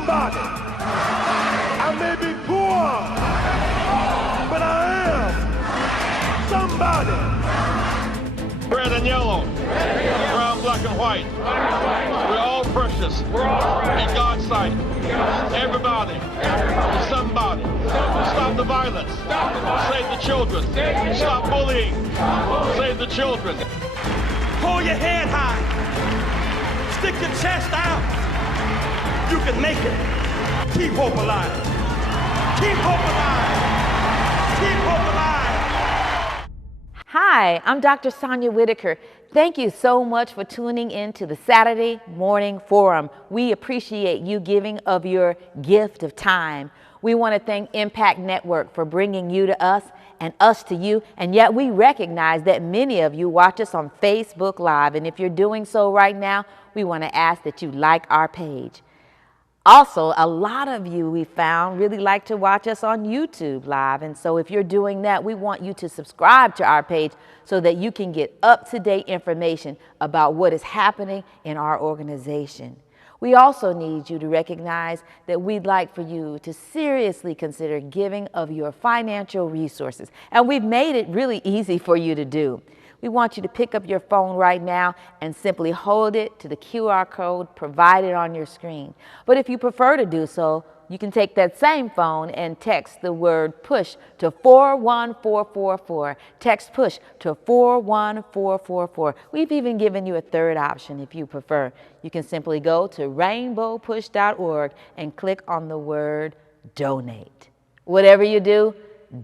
somebody. I may be poor, but I am somebody. Red and yellow, brown, black, and white. We're all precious in God's sight. Everybody is somebody. Stop the violence. Save the children. Stop bullying. Save the children. Hold your head high. Stick your chest out. You can make it. Keep hope alive. Keep hope alive. Keep hope alive. Hi, I'm Dr. Sonia Whitaker. Thank you so much for tuning in to the Saturday Morning Forum. We appreciate you giving of your gift of time. We want to thank Impact Network for bringing you to us and us to you. And yet we recognize that many of you watch us on Facebook Live. And if you're doing so right now, we want to ask that you like our page. Also, a lot of you, we found, really like to watch us on YouTube Live. And so if you're doing that, we want you to subscribe to our page so that you can get up-to-date information about what is happening in our organization. We also need you to recognize that we'd like for you to seriously consider giving of your financial resources. And we've made it really easy for you to do. We want you to pick up your phone right now and simply hold it to the QR code provided on your screen. But if you prefer to do so, you can take that same phone and text the word PUSH to 41444. Text PUSH to 41444. We've even given you a third option if you prefer. You can simply go to rainbowpush.org and click on the word donate. Whatever you do,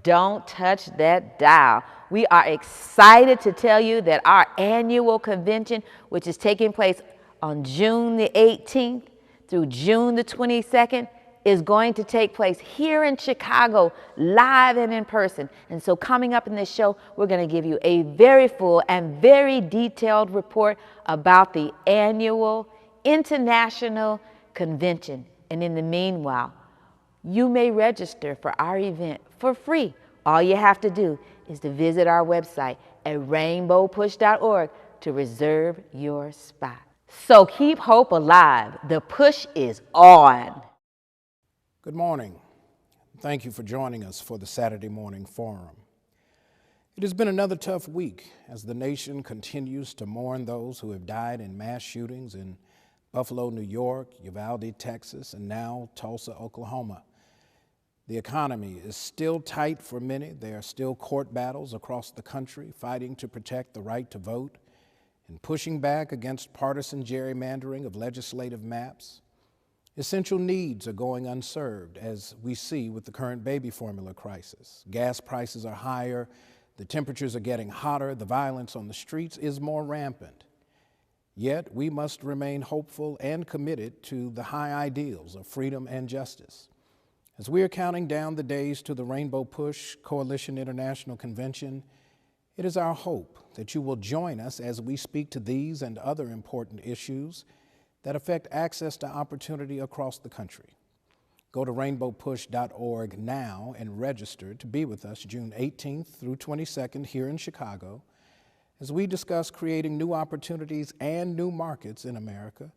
don't touch that dial. We are excited to tell you that our annual convention, which is taking place on June the 18th through June the 22nd, is going to take place here in Chicago, live and in person. And so coming up in this show, we're going to give you a very full and very detailed report about the annual international convention. And in the meanwhile, you may register for our event for free. All you have to do is to visit our website at rainbowpush.org to reserve your spot. So keep hope alive. The push is on. Good morning. Thank you for joining us for the Saturday Morning Forum. It has been another tough week as the nation continues to mourn those who have died in mass shootings in Buffalo, New York, Uvalde, Texas, and now Tulsa, Oklahoma. The economy is still tight for many. There are still court battles across the country fighting to protect the right to vote and pushing back against partisan gerrymandering of legislative maps. Essential needs are going unserved, as we see with the current baby formula crisis. Gas prices are higher, the temperatures are getting hotter, the violence on the streets is more rampant. Yet we must remain hopeful and committed to the high ideals of freedom and justice. As we are counting down the days to the Rainbow Push Coalition International Convention, it is our hope that you will join us as we speak to these and other important issues that affect access to opportunity across the country. Go to rainbowpush.org now and register to be with us June 18th through 22nd here in Chicago as we discuss creating new opportunities and new markets in America.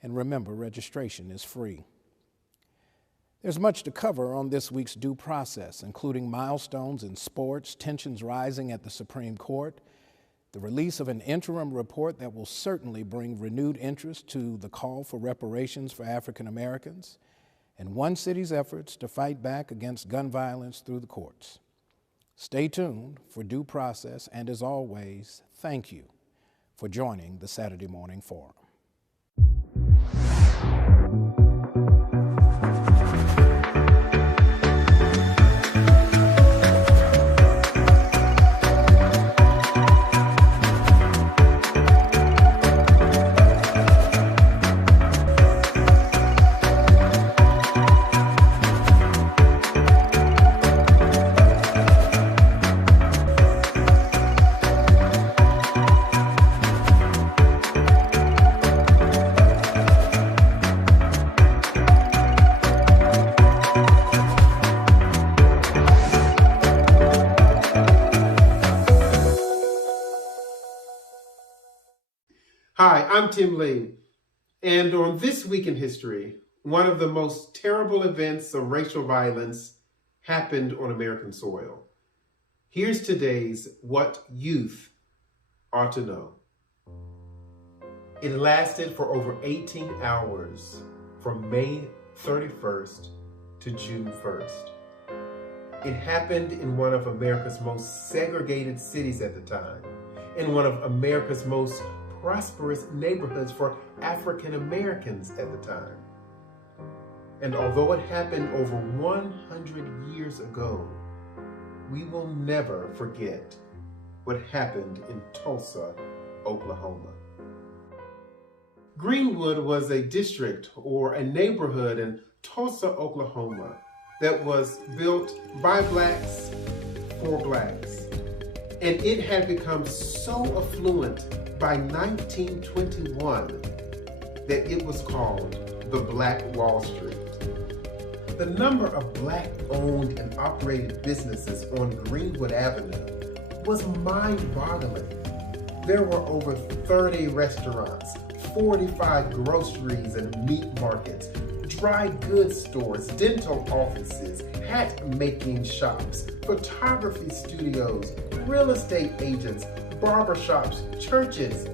And remember, registration is free. There's much to cover on this week's due process, including milestones in sports, tensions rising at the Supreme Court, the release of an interim report that will certainly bring renewed interest to the call for reparations for African Americans, and one city's efforts to fight back against gun violence through the courts. Stay tuned for due process, and as always, thank you for joining the Saturday Morning Forum. Hi, I'm Tim Lane, and on This Week in History, one of the most terrible events of racial violence happened on American soil. Here's today's What Youth Ought to Know. It lasted for over 18 hours from May 31st to June 1st. It happened in one of America's most segregated cities at the time, in one of America's most prosperous neighborhoods for African Americans at the time. And although it happened over 100 years ago, we will never forget what happened in Tulsa, Oklahoma. Greenwood was a district or a neighborhood in Tulsa, Oklahoma that was built by blacks for blacks. And it had become so affluent by 1921 that it was called the Black Wall Street. The number of black-owned and operated businesses on Greenwood Avenue was mind-boggling. There were over 30 restaurants, 45 groceries and meat markets, dry goods stores, dental offices, hat-making shops, photography studios, real estate agents, barbershops, churches.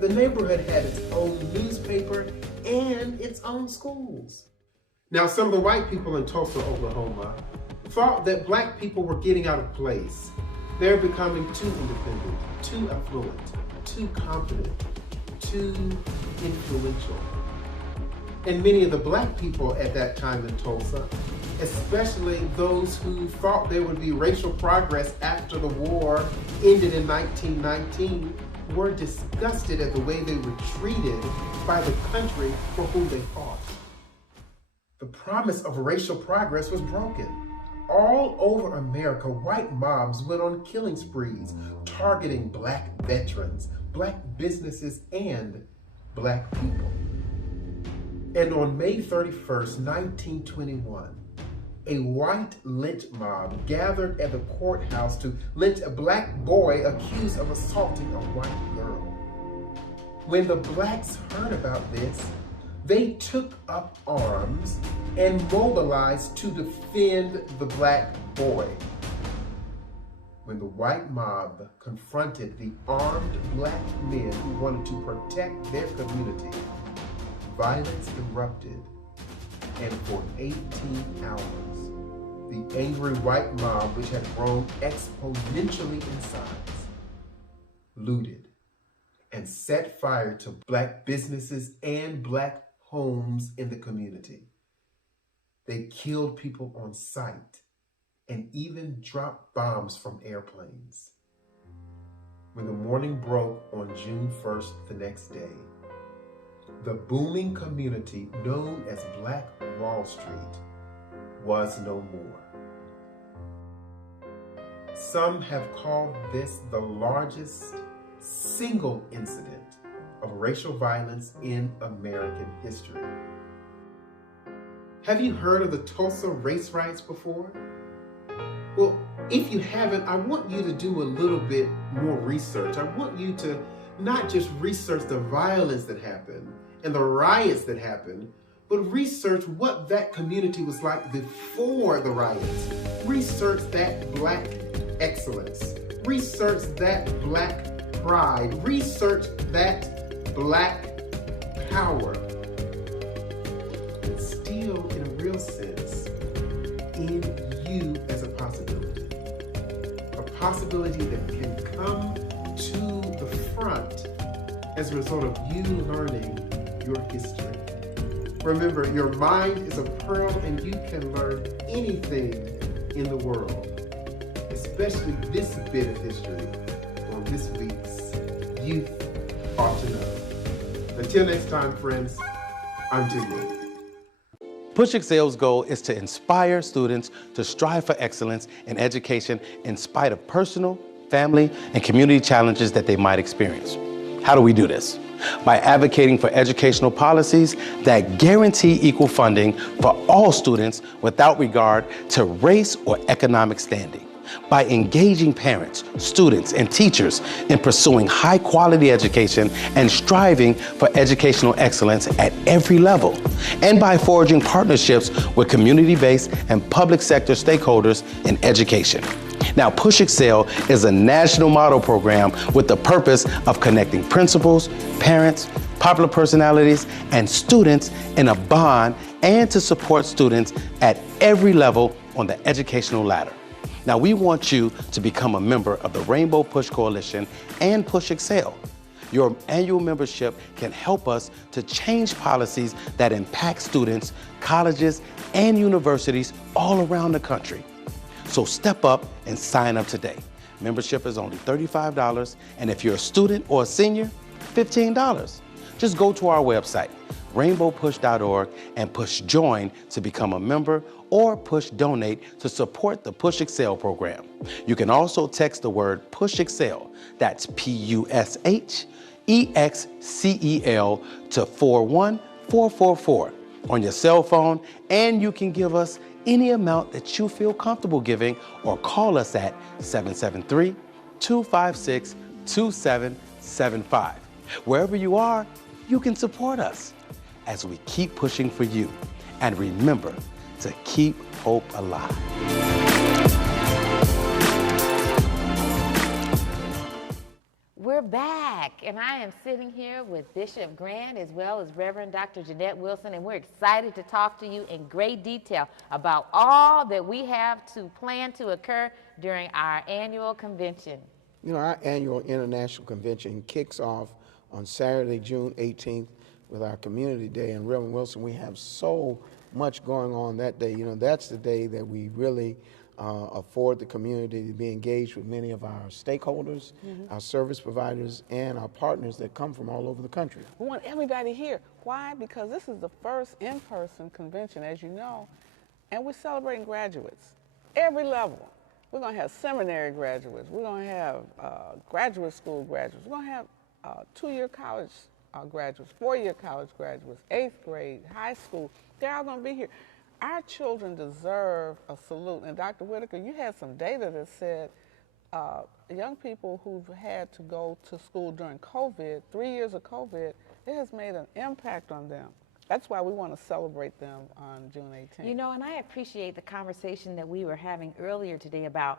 The neighborhood had its own newspaper and its own schools. Now, some of the white people in Tulsa, Oklahoma, thought that black people were getting out of place. They're becoming too independent, too affluent, too confident, too influential. And many of the black people at that time in Tulsa, especially those who thought there would be racial progress after the war ended in 1919, were disgusted at the way they were treated by the country for whom they fought. The promise of racial progress was broken. All over America, white mobs went on killing sprees, targeting black veterans, black businesses, and black people. And on May 31st, 1921, a white lynch mob gathered at the courthouse to lynch a black boy accused of assaulting a white girl. When the blacks heard about this, they took up arms and mobilized to defend the black boy. When the white mob confronted the armed black men who wanted to protect their community, violence erupted, and for 18 hours, the angry white mob, which had grown exponentially in size, looted and set fire to black businesses and black homes in the community. They killed people on sight and even dropped bombs from airplanes. When the morning broke on June 1st, the next day, the booming community known as Black Wall Street was no more. Some have called this the largest single incident of racial violence in American history. Have you heard of the Tulsa race riots before? Well, if you haven't, I want you to do a little bit more research. I want you to not just research the violence that happened and the riots that happened, but research what that community was like before the riots. Research that black excellence. Research that black pride. Research that black power. It's still, in a real sense, in you as a possibility. A possibility that can come to the front as a result of you learning your history. Remember, your mind is a pearl and you can learn anything in the world, especially this bit of history on this week's Youth Ought to Know. Until next time, friends, I'm Tim Wood. Push Excel's goal is to inspire students to strive for excellence in education in spite of personal, family, and community challenges that they might experience. How do we do this? By advocating for educational policies that guarantee equal funding for all students without regard to race or economic standing. by engaging parents, students, and teachers in pursuing high-quality education and striving for educational excellence at every level, and by forging partnerships with community-based and public sector stakeholders in education. Now, Push Excel is a national model program with the purpose of connecting principals, parents, popular personalities, and students in a bond and to support students at every level on the educational ladder. Now, we want you to become a member of the Rainbow Push Coalition and Push Excel. Your annual membership can help us to change policies that impact students, colleges, and universities all around the country. So step up and sign up today. Membership is only $35, and if you're a student or a senior, $15. Just go to our website, rainbowpush.org, and push join to become a member or push donate to support the Push Excel program. You can also text the word Push Excel, that's PUSHEXCEL, to 41444 on your cell phone, and you can give us any amount that you feel comfortable giving or call us at 773-256-2775. Wherever you are, you can support us as we keep pushing for you. And remember to keep hope alive. We're back, and I am sitting here with Bishop Grant as well as Reverend Dr. Jeanette Wilson, and we're excited to talk to you in great detail about all that we have to plan to occur during our annual convention. You know, our annual international convention kicks off on Saturday, June 18th with our community day. And Reverend Wilson, we have so much going on that day. You know, that's the day that we really afford the community to be engaged with many of our stakeholders, our service providers, and our partners that come from all over the country. We want everybody here. Why? Because this is the first in-person convention, as you know, and we're celebrating graduates, every level. We're going to have seminary graduates. We're going to have graduate school graduates. We're going to have two-year college graduates, four-year college graduates, 8th grade, high school. They're all going to be here. Our children deserve a salute. And Dr. Whitaker, you had some data that said young people who've had to go to school during COVID, 3 years of COVID, it has made an impact on them. That's why we want to celebrate them on June 18th. You know, and I appreciate the conversation that we were having earlier today about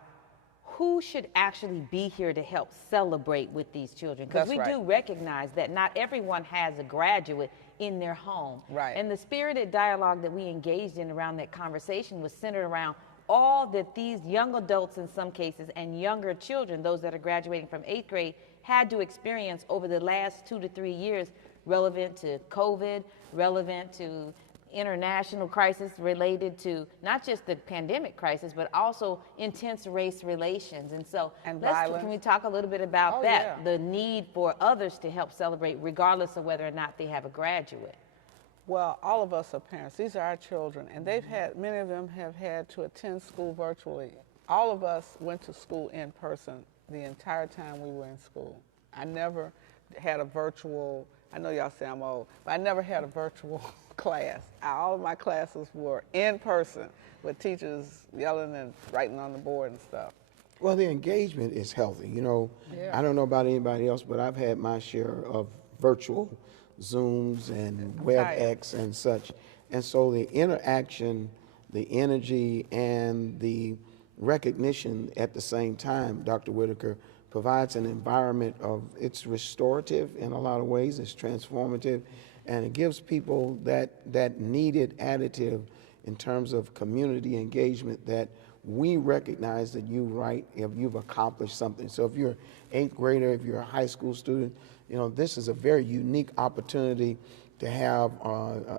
who should actually be here to help celebrate with these children. Because we do recognize that not everyone has a graduate in their home. Right. And the spirited dialogue that we engaged in around that conversation was centered around all that these young adults in some cases and younger children, those that are graduating from 8th grade, had to experience over the last 2 to 3 years relevant to COVID, relevant to international crisis related to not just the pandemic crisis, but also intense race relations. And so can we talk a little bit about the need for others to help celebrate regardless of whether or not they have a graduate? Well, all of us are parents. These are our children, and they've had, many of them have had to attend school virtually. All of us went to school in person the entire time we were in school. I never had a virtual, I know y'all say I'm old, but I never had a virtual class. All of my classes were in person with teachers yelling and writing on the board and stuff. Well, the engagement is healthy. You know, I don't know about anybody else, but I've had my share of virtual Zooms and WebEx and such. And so the interaction, the energy, and the recognition at the same time, Dr. Whitaker, provides an environment of, it's restorative in a lot of ways, it's transformative, and it gives people that needed additive in terms of community engagement that we recognize that if you've accomplished something. So if you're an 8th grader, if you're a high school student, you know, this is a very unique opportunity to have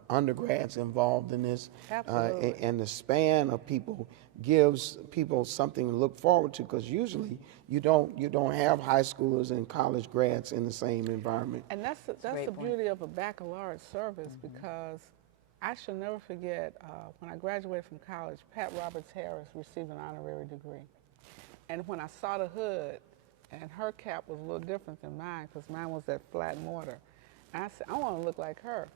undergrads involved in this. And the span of people gives people something to look forward to, because usually you don't have high schoolers and college grads in the same environment. And that's the beauty of a baccalaureate service, because I shall never forget when I graduated from college, Pat Roberts Harris received an honorary degree. And when I saw the hood, and her cap was a little different than mine, because mine was that flat mortar, and I said, I want to look like her.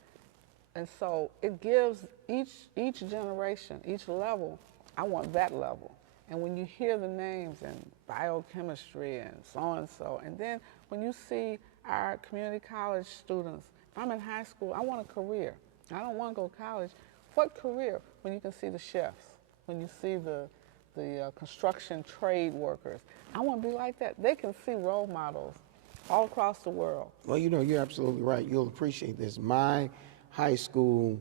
And so it gives each generation, each level, I want that level. And when you hear the names in biochemistry and so, and then when you see our community college students, if I'm in high school, I want a career. I don't want to go to college. What career? When you can see the chefs, when you see the construction trade workers. I want to be like that. They can see role models all across the world. Well, you know, you're absolutely right. You'll appreciate this. My high school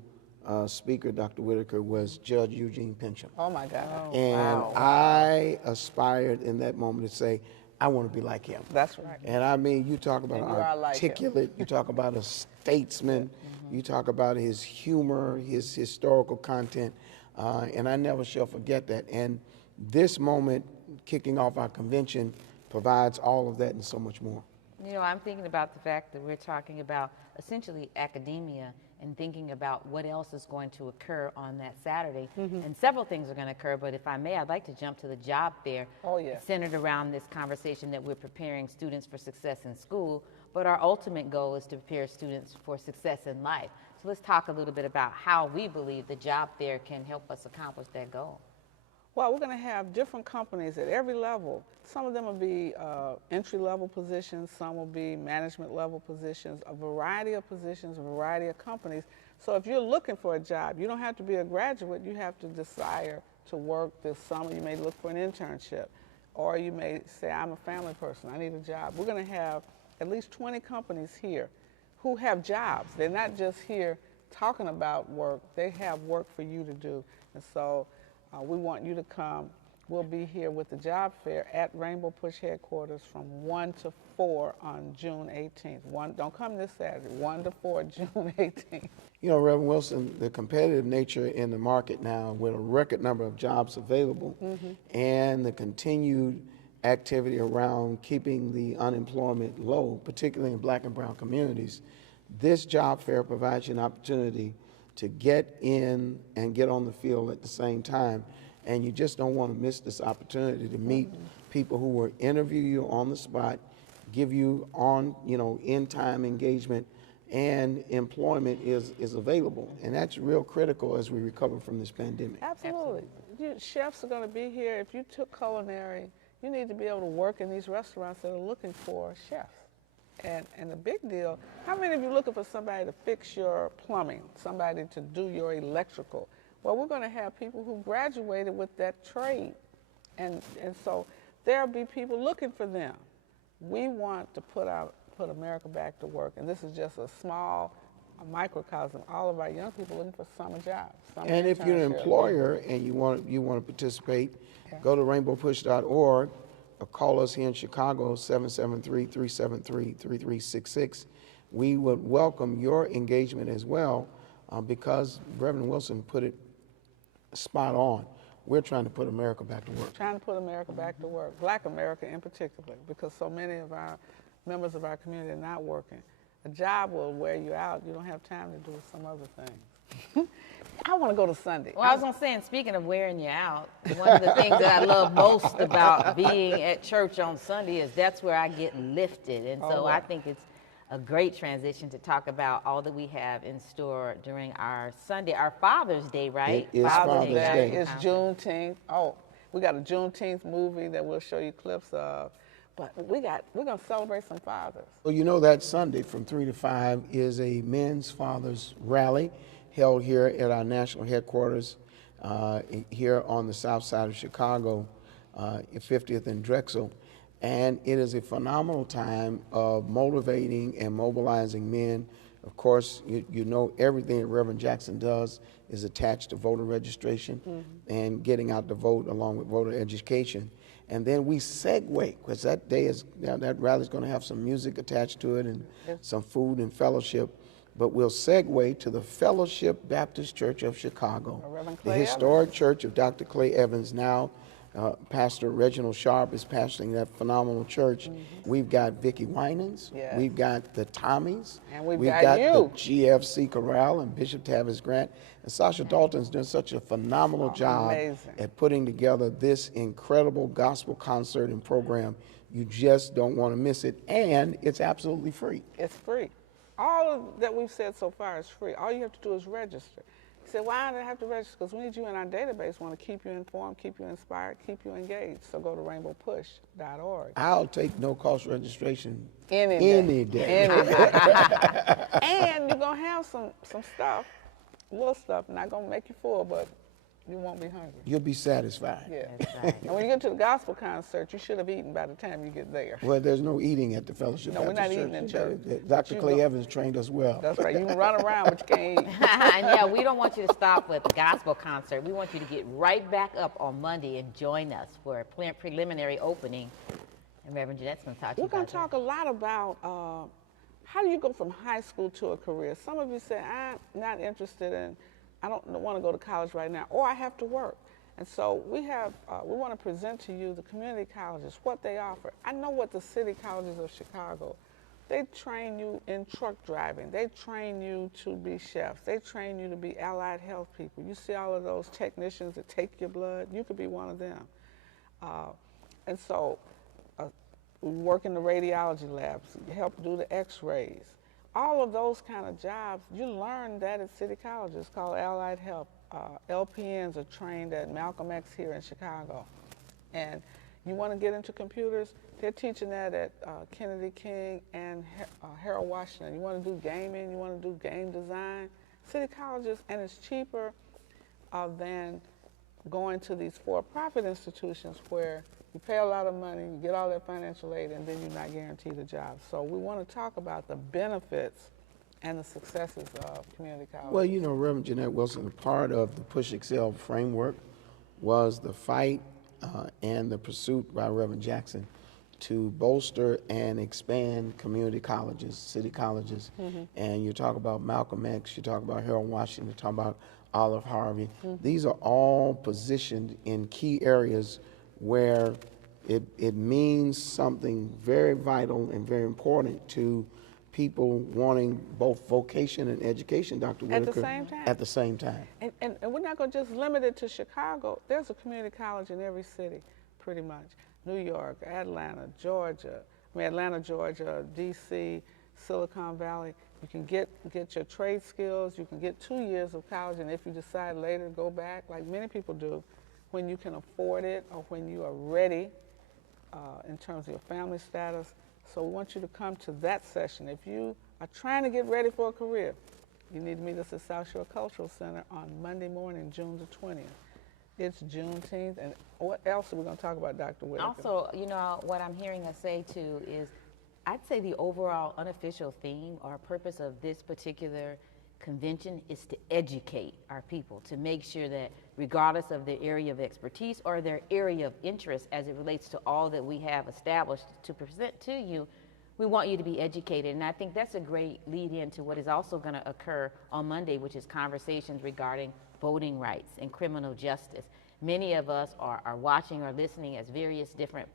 speaker, Dr. Whitaker, was Judge Eugene Pincham. Oh my God. And I aspired in that moment to say, I want to be like him. That's right. And I mean, you talk about And you are like articulate, you talk about a statesman, you talk about his humor, his historical content, and I never shall forget that. And this moment, kicking off our convention, provides all of that and so much more. You know, I'm thinking about the fact that we're talking about essentially academia and thinking about what else is going to occur on that Saturday. And several things are going to occur, but if I may, I'd like to jump to the job fair centered around this conversation that we're preparing students for success in school, but our ultimate goal is to prepare students for success in life. So let's talk a little bit about how we believe the job fair can help us accomplish that goal. Well, we're going to have different companies at every level. Some of them will be entry-level positions, some will be management-level positions, a variety of positions, a variety of companies. So if you're looking for a job, you don't have to be a graduate, you have to desire to work this summer. You may look for an internship, or you may say, I'm a family person, I need a job. We're going to have at least 20 companies here who have jobs. They're not just here talking about work, they have work for you to do. And so we want you to come. We'll be here with the job fair at Rainbow Push headquarters from 1 to 4 on June 18th. Don't come this Saturday, 1 to 4, June 18th. You know, Reverend Wilson, the competitive nature in the market now with a record number of jobs available and the continued activity around keeping the unemployment low, particularly in Black and brown communities, this job fair provides you an opportunity to get in and get on the field at the same time. And you just don't want to miss this opportunity to meet people who will interview you on the spot, give you on, in-time engagement, and employment is available. And that's real critical as we recover from this pandemic. Absolutely. Chefs are going to be here. If you took culinary, you need to be able to work in these restaurants that are looking for chefs. And the big deal, how many of you are looking for somebody to fix your plumbing, somebody to do your electrical? Well, we're going to have people who graduated with that trade. And so there'll be people looking for them. We want to put America back to work. And this is just a microcosm. All of our young people looking for summer jobs. And if you're an employer and you want to participate, go to rainbowpush.org. or call us here in Chicago, 773-373-3366. We would welcome your engagement as well because Reverend Wilson put it spot on. We're trying to put America back to work. Trying to put America back to work, Black America in particular, because so many of our members of our community are not working. A job will wear you out. You don't have time to do some other things. I want to go to Sunday. Well, I was going to say, and speaking of wearing you out, one of the things that I love most about being at church on Sunday is that's where I get lifted. And so I think it's a great transition to talk about all that we have in store during our Sunday, our Father's Day, right? It is Father's Day. It's Juneteenth. Oh, we got a Juneteenth movie that we'll show you clips of. But we're going to celebrate some fathers. Well, you know that Sunday from 3 to 5 is a men's fathers rally held here at our national headquarters here on the south side of Chicago, 50th and Drexel. And it is a phenomenal time of motivating and mobilizing men. Of course, you know everything that Reverend Jackson does is attached to voter registration and getting out to vote along with voter education. And then we segue, because that day that rally is going to have some music attached to it and some food and fellowship. But we'll segue to the Fellowship Baptist Church of Chicago, the historic church of Dr. Clay Evans. Now, Pastor Reginald Sharp is pastoring that phenomenal church. We've got Vicki Winans, we've got the Tommies, and we've got you. The GFC Chorale and Bishop Tavis Grant. And Sasha Dalton's doing such a phenomenal job at putting together this incredible gospel concert and program. You just don't want to miss it, and it's absolutely free. It's free. All that we've said so far is free. All you have to do is register. He said, why do I have to register? Because we need you in our database. We want to keep you informed, keep you inspired, keep you engaged. So go to rainbowpush.org. I'll take no-cost registration Any day. any day. And you're going to have some stuff, little stuff, not going to make you full, but you won't be hungry. You'll be satisfied. Yeah. That's right. And when you get to the gospel concert, you should have eaten by the time you get there. Well, there's no eating at the Fellowship No, we're Baptist not eating in church. Dr. But you Clay go- Evans trained us well. That's right. You can run around, but you can't eat. And yeah, we don't want you to stop with the gospel concert. We want you to get right back up on Monday and join us for a preliminary opening. And Reverend Jeanette's going to talk to you We're going about to talk a lot about how do you go from high school to a career. Some of you say, I'm not interested in, I don't want to go to college right now, or I have to work. And so we want to present to you the community colleges, what they offer. I know what the city colleges of Chicago, they train you in truck driving. They train you to be chefs. They train you to be allied health people. You see all of those technicians that take your blood, you could be one of them. And so we work in the radiology labs, help do the x-rays. All of those kind of jobs, you learn that at city colleges. It's called allied health. LPNs are trained at Malcolm X here in Chicago. And you want to get into computers, they're teaching that at Kennedy King and Harold Washington. You want to do gaming, you want to do game design. City colleges, and it's cheaper than going to these for-profit institutions where you pay a lot of money, you get all that financial aid, and then you're not guaranteed a job. So we want to talk about the benefits and the successes of community college. Well, you know, Reverend Jeanette Wilson, a part of the Push Excel framework was the fight and the pursuit by Reverend Jackson to bolster and expand community colleges, city colleges. And you talk about Malcolm X, you talk about Harold Washington, you talk about Olive Harvey. These are all positioned in key areas where it means something very vital and very important to people wanting both vocation and education, Dr. Whitaker. At the same time. At the same time. And we're not going to just limit it to Chicago. There's a community college in every city, pretty much. New York, Atlanta, Georgia, D.C., Silicon Valley. You can get your trade skills. You can get 2 years of college, and if you decide later to go back, like many people do, when you can afford it or when you are ready in terms of your family status. So we want you to come to that session. If you are trying to get ready for a career, you need to meet us at South Shore Cultural Center on Monday morning, June the 20th. It's Juneteenth, and what else are we going to talk about, Dr. Whitaker? Also, you know, what I'm hearing us say too is, I'd say the overall unofficial theme or purpose of this particular convention is to educate our people, to make sure that regardless of their area of expertise or their area of interest as it relates to all that we have established to present to you, we want you to be educated. And I think that's a great lead into what is also going to occur on Monday, which is conversations regarding voting rights and criminal justice. Many of us are watching or listening as various different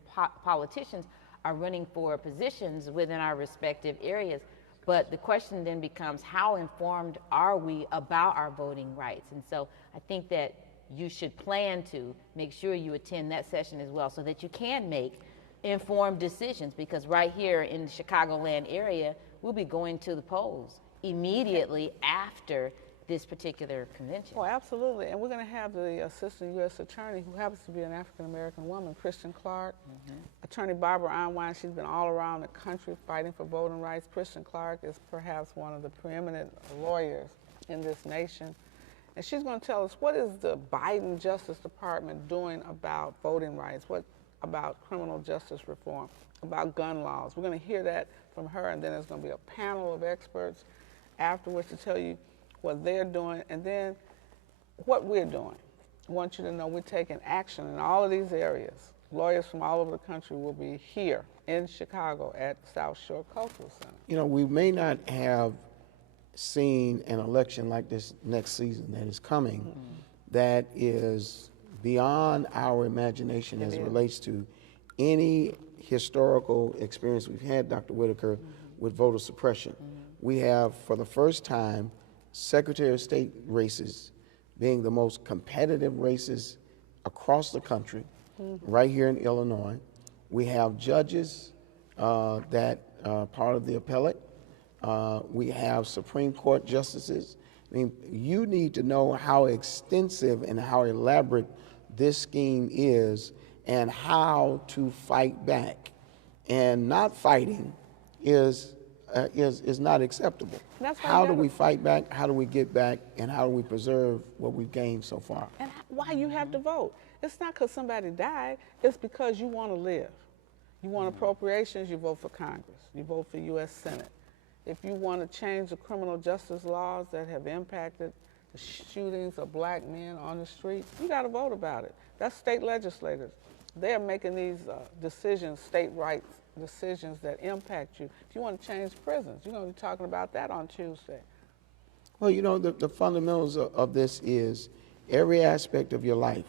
politicians are running for positions within our respective areas. But the question then becomes, how informed are we about our voting rights? And so I think that you should plan to make sure you attend that session as well so that you can make informed decisions, because right here in the Chicagoland area, we'll be going to the polls immediately after this particular convention. Well, absolutely. And we're going to have the Assistant U.S. Attorney, who happens to be an African-American woman, Kristen Clark. Attorney Barbara Unwine, she's been all around the country fighting for voting rights. Kristen Clark is perhaps one of the preeminent lawyers in this nation. And she's going to tell us, what is the Biden Justice Department doing about voting rights? What about criminal justice reform, about gun laws? We're going to hear that from her, and then there's going to be a panel of experts afterwards to tell you what they're doing, and then what we're doing. I want you to know we're taking action in all of these areas. Lawyers from all over the country will be here in Chicago at South Shore Cultural Center. You know, we may not have seen an election like this next season that is coming that is beyond our imagination as it relates to any historical experience we've had, Dr. Whitaker, with voter suppression. We have, for the first time, Secretary of State races being the most competitive races across the country, right here in Illinois. We have judges that are part of the appellate. We have Supreme Court justices I mean, you need to know how extensive and how elaborate this scheme is and how to fight back. And not fighting is not acceptable. That's why How you do gotta- we fight back? How do we get back? And how do we preserve what we've gained so far? And why you have to vote. It's not because somebody died, it's because you want to live. You want appropriations, you vote for Congress. You vote for U.S. Senate. If you want to change the criminal justice laws that have impacted the shootings of black men on the street, you got to vote about it. That's state legislators. They're making these decisions, state rights decisions that impact you. If you want to change prisons, you're going to be talking about that on Tuesday. Well, you know, the fundamentals of this is every aspect of your life,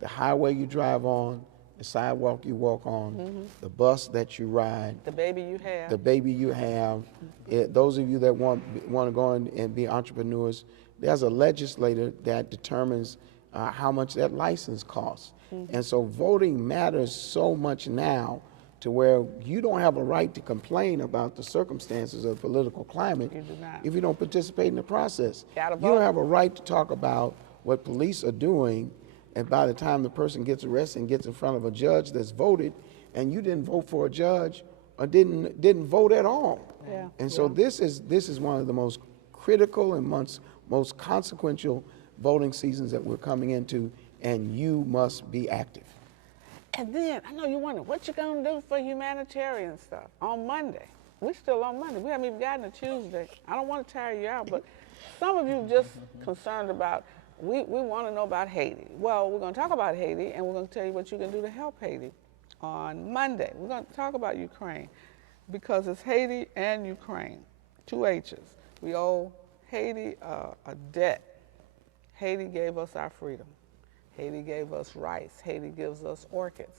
the highway you drive on, the sidewalk you walk on, the bus that you ride, The baby you have. the baby you have, those of you that want to go and be entrepreneurs, there's a legislator that determines how much that license costs. And so voting matters so much now to where you don't have a right to complain about the circumstances of the political climate You do not. if you don't participate in the process. Gotta You don't vote. have a right to talk about what police are doing, and by the time the person gets arrested and gets in front of a judge that's voted, and you didn't vote for a judge or didn't vote at all. Yeah. And so this is one of the most critical and most consequential voting seasons that we're coming into, and you must be active. And then, I know you're wondering, what you gonna do for humanitarian stuff on Monday? We're still on Monday. We haven't even gotten to Tuesday. I don't want to tire you out, but some of you just concerned about, we want to know about Haiti. Well, we're going to talk about Haiti, and we're going to tell you what you can do to help Haiti on Monday. We're going to talk about Ukraine, because it's Haiti and Ukraine, two H's. We owe Haiti a debt. Haiti gave us our freedom. Haiti gave us rice. Haiti gives us orchids.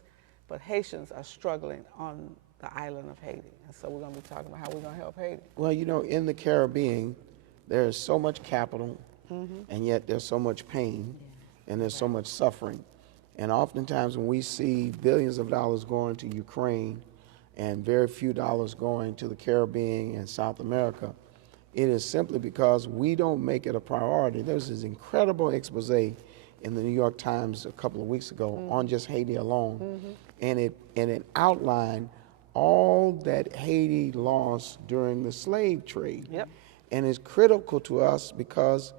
But Haitians are struggling on the island of Haiti. And so we're going to be talking about how we're going to help Haiti. Well, you know, in the Caribbean, there is so much capital, and yet there's so much pain, and there's so much suffering. And oftentimes when we see billions of dollars going to Ukraine and very few dollars going to the Caribbean and South America, it is simply because we don't make it a priority. There's this incredible expose in the New York Times a couple of weeks ago on just Haiti alone, and it outlined all that Haiti lost during the slave trade. Yep. And it's critical to us because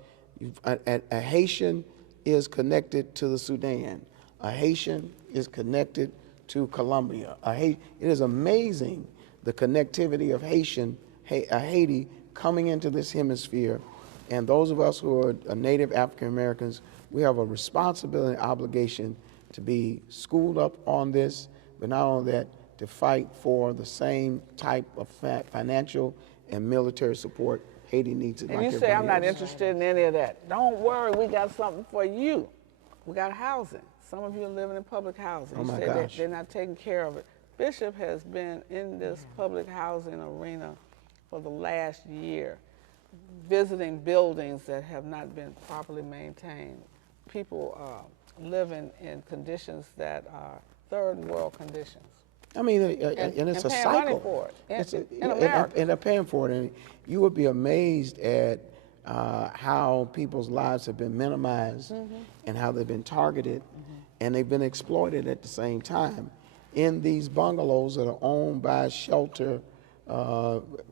a Haitian is connected to the Sudan. A Haitian is connected to Colombia. It is amazing the connectivity of Haiti coming into this hemisphere. And those of us who are Native African Americans, we have a responsibility and obligation to be schooled up on this, but not only that, to fight for the same type of financial and military support Haiti needs. And you say, I'm not interested in any of that. Don't worry, we got something for you. We got housing. Some of you are living in public housing. Oh, You my say gosh. they're not taking care of it. Bishop has been in this public housing arena for the last year, visiting buildings that have not been properly maintained. People living in conditions that are third world conditions. I mean, and it's a paying cycle. money for it It's in America. and they're paying for it. And you would be amazed at how people's lives have been minimized and how they've been targeted and they've been exploited at the same time in these bungalows that are owned by shelter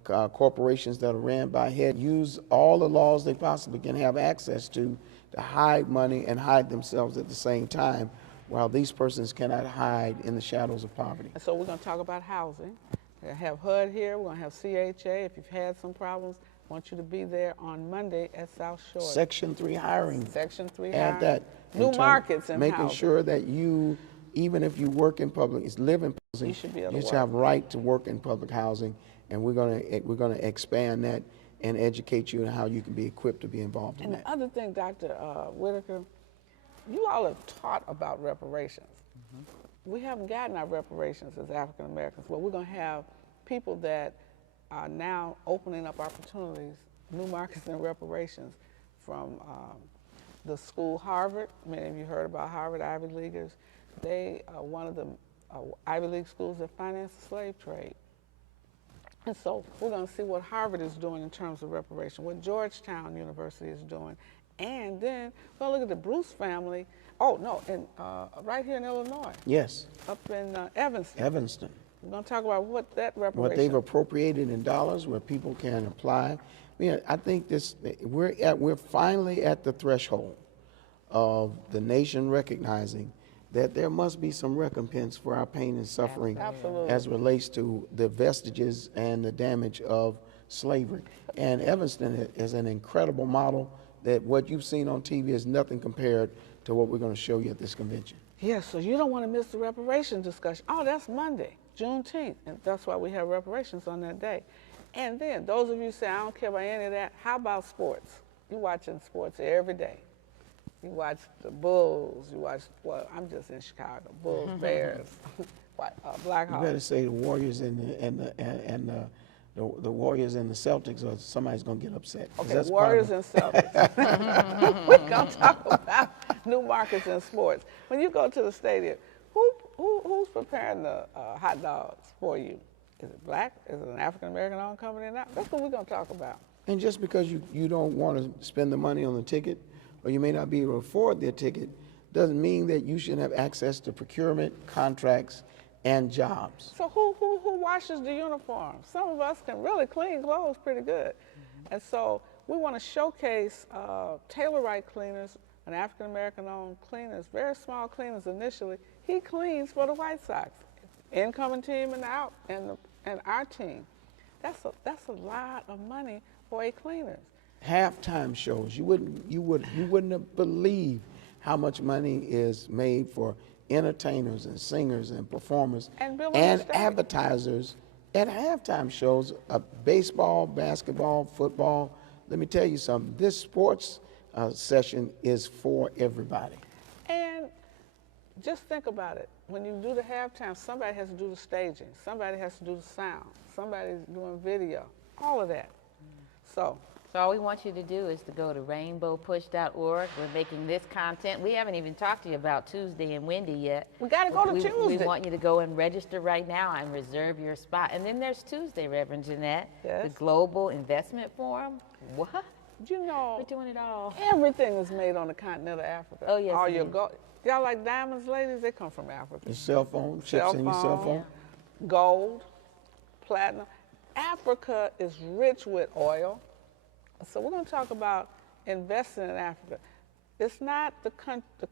corporations that are ran by head. Use all the laws they possibly can have access to hide money and hide themselves at the same time, while these persons cannot hide in the shadows of poverty. And so we're going to talk about housing. We're going to have HUD here. We're going to have CHA. If you've had some problems, I want you to be there on Monday at South Shore. Section 3 hiring. Section 3 Add hiring. that. New markets in making housing. sure that you, even if you work in public, live in housing, You should be able to you should work. have right to work in public housing, and we're gonna expand that and educate you on how you can be equipped to be involved in And that. the other thing, Dr. Whitaker, you all have taught about reparations. We haven't gotten our reparations as African Americans. Well, we're going to have people that are now opening up opportunities, new markets in reparations from the school Harvard. Many of you heard about Harvard Ivy Leaguers. They are one of the Ivy League schools that finance the slave trade. And so we're going to see what Harvard is doing in terms of reparation, what Georgetown University is doing. And then we'll look at the Bruce family. Oh, no, right here in Illinois. Yes. Up in Evanston. Evanston. We're going to talk about what that reparation. What they've appropriated in dollars, where people can apply. I think we're finally at the threshold of the nation recognizing that there must be some recompense for our pain and suffering. Absolutely. As it relates to the vestiges and the damage of slavery. And Evanston is an incredible model that what you've seen on TV is nothing compared to what we're going to show you at this convention. Yes, so you don't want to miss the reparations discussion. Oh, that's Monday, Juneteenth, and that's why we have reparations on that day. And then those of you say, I don't care about any of that, how about sports? You're watching sports every day. You watch the Bulls, you watch, well, I'm just in Chicago, Bulls, Bears, Blackhawks. You better say the Warriors and the Warriors and the Celtics, or somebody's going to get upset. Okay, Warriors and Celtics. We're going to talk about new markets in sports. When you go to the stadium, who's preparing the hot dogs for you? Is it black? Is it an African-American owned company or not? That's what we're going to talk about. And just because you don't want to spend the money on the ticket, or you may not be able to afford their ticket, doesn't mean that you shouldn't have access to procurement, contracts, and jobs. So who washes the uniforms? Some of us can really clean clothes pretty good. And so we want to showcase Taylor-Wright Cleaners, an African-American owned cleaners, very small cleaners initially. He cleans for the White Sox, incoming team and our team. That's a lot of money for a cleaner. Halftime shows, you wouldn't have believed how much money is made for entertainers and singers and performers and advertisers at halftime shows of baseball, basketball, football. Let me tell you something, this sports session is for everybody. And just think about it. When you do the halftime, somebody has to do the staging, somebody has to do the sound, somebody's doing video, all of that. So all we want you to do is to go to rainbowpush.org. We're making this content. We haven't even talked to you about Tuesday and Wendy yet. We got to go to Tuesday. We want you to go and register right now and reserve your spot. And then there's Tuesday, Reverend Jeanette, the Global Investment Forum. What? You know, we're doing it all. Everything is made on the continent of Africa. Oh, yes. All your gold. Y'all like diamonds, ladies? They come from Africa. Your cell phone, chips in your cell phone. Gold, platinum. Africa is rich with oil. So we're going to talk about investing in Africa. It's not the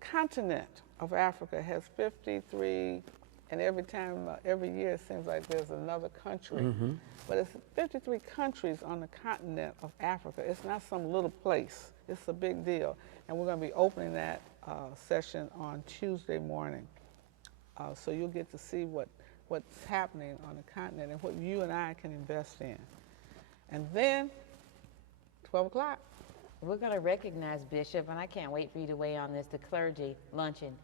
continent of Africa has 53, and every year it seems like there's another country. But it's 53 countries on the continent of Africa. It's not some little place. It's a big deal. And we're going to be opening that session on Tuesday morning. So you'll get to see what's happening on the continent and what you and I can invest in. And then 12 o'clock. We're going to recognize, Bishop, and I can't wait for you to weigh on this, the clergy luncheon.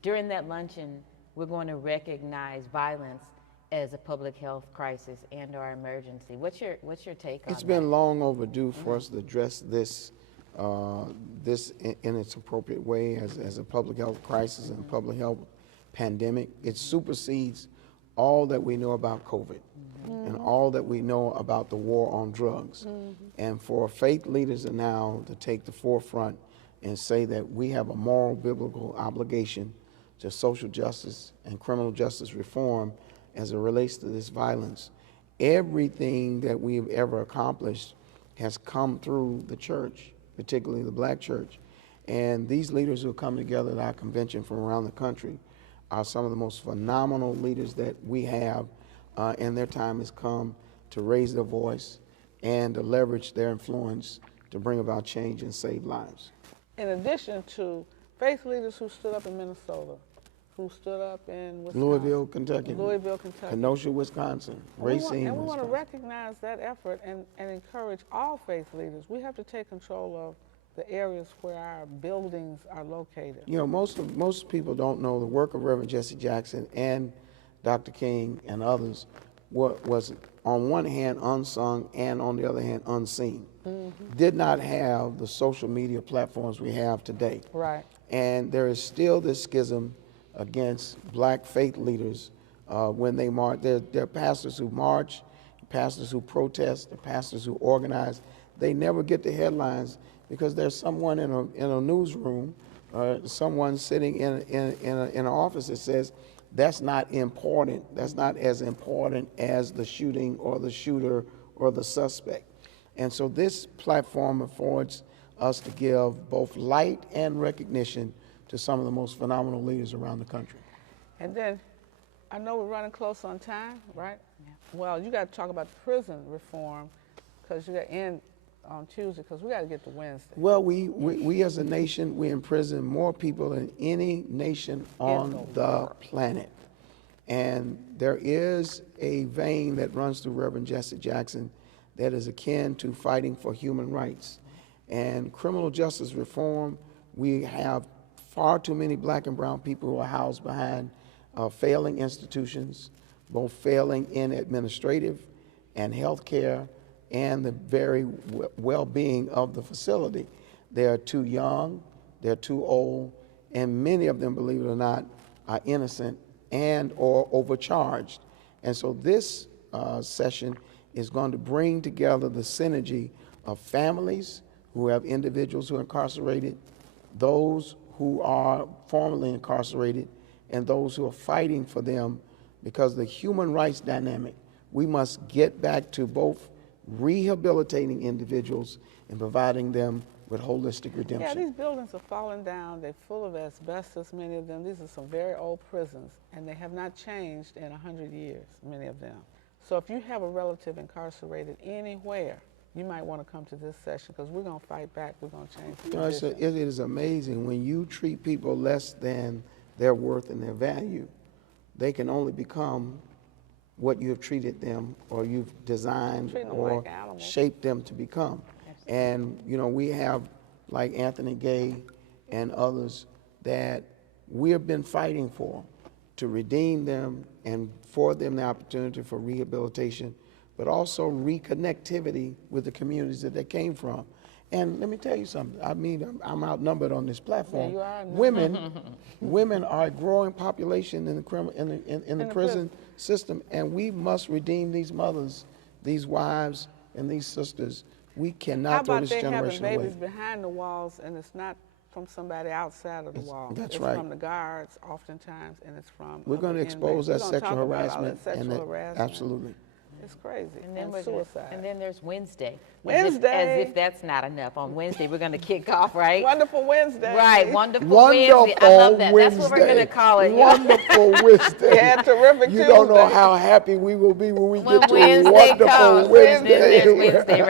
During that luncheon, we're going to recognize violence as a public health crisis and our emergency. What's your take on that? It's been long overdue for us to address this in its appropriate way as a public health crisis and a public health pandemic. It supersedes all that we know about COVID. And all that we know about the war on drugs. And for faith leaders now to take the forefront and say that we have a moral, biblical obligation to social justice and criminal justice reform as it relates to this violence. Everything that we've ever accomplished has come through the church, particularly the black church. And these leaders who come together at our convention from around the country are some of the most phenomenal leaders that we have. And their time has come to raise their voice and to leverage their influence to bring about change and save lives. In addition to faith leaders who stood up in Minnesota, who stood up in Wisconsin. Louisville, Kentucky. Kenosha, Wisconsin. Racine, and we want to recognize that effort and encourage all faith leaders. We have to take control of the areas where our buildings are located. You know, most people don't know the work of Reverend Jesse Jackson and Dr. King and others was on one hand unsung and on the other hand unseen. Did not have the social media platforms we have today. Right. And there is still this schism against black faith leaders when they march. There are pastors who march, pastors who protest, the pastors who organize, they never get the headlines because there's someone in a newsroom, someone sitting in an office that says, that's not important, that's not as important as the shooting or the shooter or the suspect. And so this platform affords us to give both light and recognition to some of the most phenomenal leaders around the country. And then, I know we're running close on time, right? Yeah. Well, you got to talk about the prison reform because you got to end on Tuesday because we got to get to Wednesday. Well, we as a nation, we imprison more people than any nation on the planet. And there is a vein that runs through Reverend Jesse Jackson that is akin to fighting for human rights. And criminal justice reform, we have far too many black and brown people who are housed behind failing institutions, both failing in administrative and healthcare and the very well-being of the facility. They are too young, they're too old, and many of them, believe it or not, are innocent and or overcharged. And so this session is going to bring together the synergy of families who have individuals who are incarcerated, those who are formerly incarcerated, and those who are fighting for them, because the human rights dynamic, we must get back to both rehabilitating individuals and providing them with holistic redemption. Yeah, these buildings are falling down. They're full of asbestos, many of them. These are some very old prisons, and they have not changed in 100 years, many of them. So if you have a relative incarcerated anywhere, you might want to come to this session because we're going to fight back. We're going to change the conditions. It is amazing when you treat people less than their worth and their value, they can only become what you have treated them or you've designed or shaped them to become. And, you know, we have, like Anthony Gay and others, that we have been fighting for, to redeem them and for them the opportunity for rehabilitation, but also reconnectivity with the communities that they came from. And let me tell you something. I mean, I'm outnumbered on this platform. Yeah, you are. Women are a growing population in the prison system, and we must redeem these mothers, these wives, and these sisters. We cannot throw this generation away. How about they having babies behind the walls, and it's not from somebody outside of the wall? That's right. It's from the guards, oftentimes, and it's from We're going to expose that sexual harassment. Absolutely. It's crazy. And then suicide. And then there's Wednesday. Wednesday. As if that's not enough. On Wednesday, we're going to kick off, right? Wonderful Wednesday. Right, wonderful Wednesday. I love that. Wednesday. That's what we're going to call it. Wonderful Wednesday. Yeah, terrific You Tuesday. don't know how happy we will be when we get to Wednesday wonderful comes. Wednesday. There's Wednesday,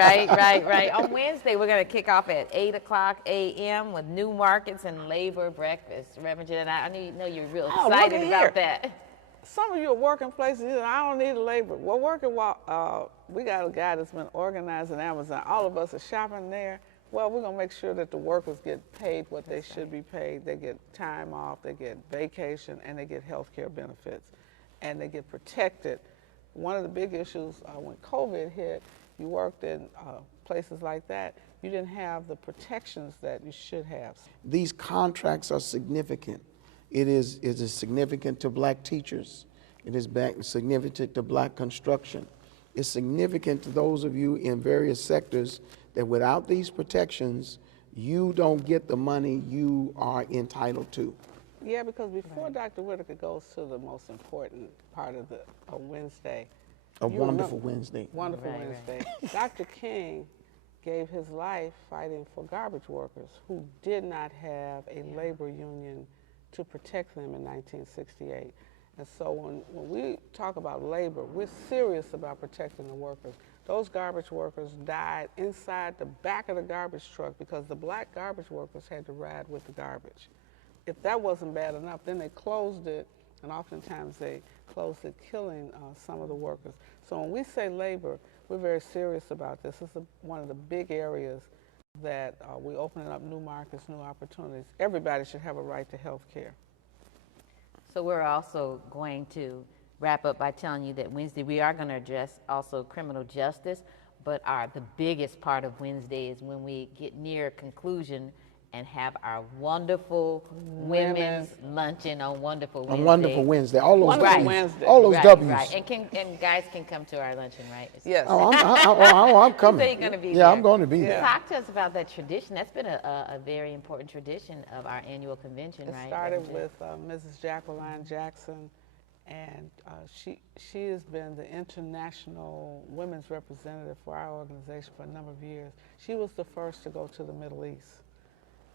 right. On Wednesday, we're going to kick off at 8 o'clock a.m. with New Markets and Labor Breakfast. Reverend Jen, I know you're real excited about that. Some of you are working places, you know, I don't need a labor. Well, we got a guy that's been organizing Amazon. All of us are shopping there. Well, we're going to make sure that the workers get paid what they should be paid. They get time off, they get vacation, and they get health care benefits, and they get protected. One of the big issues when COVID hit, you worked in places like that, you didn't have the protections that you should have. These contracts are significant. It is significant to black teachers. It is significant to black construction. It's significant to those of you in various sectors that without these protections, you don't get the money you are entitled to. Yeah, because before Dr. Whitaker goes to the most important part of the Wednesday. A wonderful Wednesday. Wonderful Wednesday. Dr. King gave his life fighting for garbage workers who did not have a labor union to protect them in 1968. And so when we talk about labor, we're serious about protecting the workers. Those garbage workers died inside the back of the garbage truck because the black garbage workers had to ride with the garbage. If that wasn't bad enough, then they closed it, and oftentimes they closed it, killing some of the workers. So when we say labor, we're very serious about this. This is one of the big areas that we're opening up new markets, new opportunities. Everybody should have a right to health care. So we're also going to wrap up by telling you that Wednesday we are going to address also criminal justice, but the biggest part of Wednesday is when we get near conclusion and have our wonderful women's luncheon on Wonderful Wednesday. On Wonderful Wednesday, all those Wonderful W's, Wednesday. all those Right, W's. right. And guys can come to our luncheon, right? Yes. Oh, I'm coming. So you're gonna be yeah, there. I'm going to be there. Talk to us about that tradition. That's been a very important tradition of our annual convention, It right? started Reverend with Mrs. Jacqueline Jackson, and she has been the international women's representative for our organization for a number of years. She was the first to go to the Middle East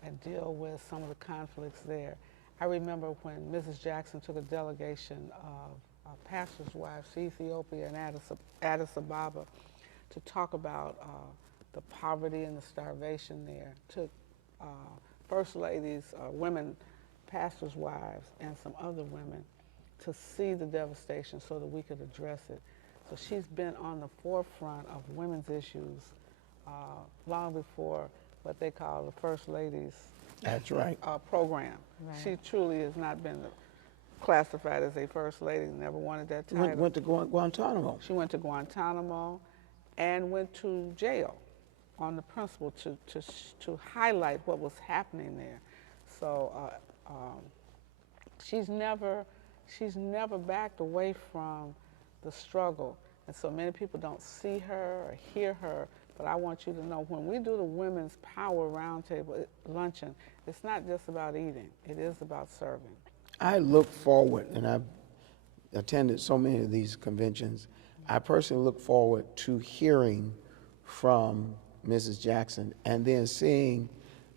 and deal with some of the conflicts there. I remember when Mrs. Jackson took a delegation of pastors' wives to Ethiopia and Addis Ababa to talk about the poverty and the starvation there. Took first ladies, women pastors' wives, and some other women to see the devastation so that we could address it. So she's been on the forefront of women's issues long before what they call the First Ladies That's right. program. Right. She truly has not been classified as a First Lady, never wanted that title. Went to Guantanamo. She went to Guantanamo and went to jail on the principle to highlight what was happening there. So she's never backed away from the struggle. And so many people don't see her or hear her, but I want you to know when we do the Women's Power Roundtable luncheon, it's not just about eating, it is about serving. I look forward, and I've attended so many of these conventions, I personally look forward to hearing from Mrs. Jackson and then seeing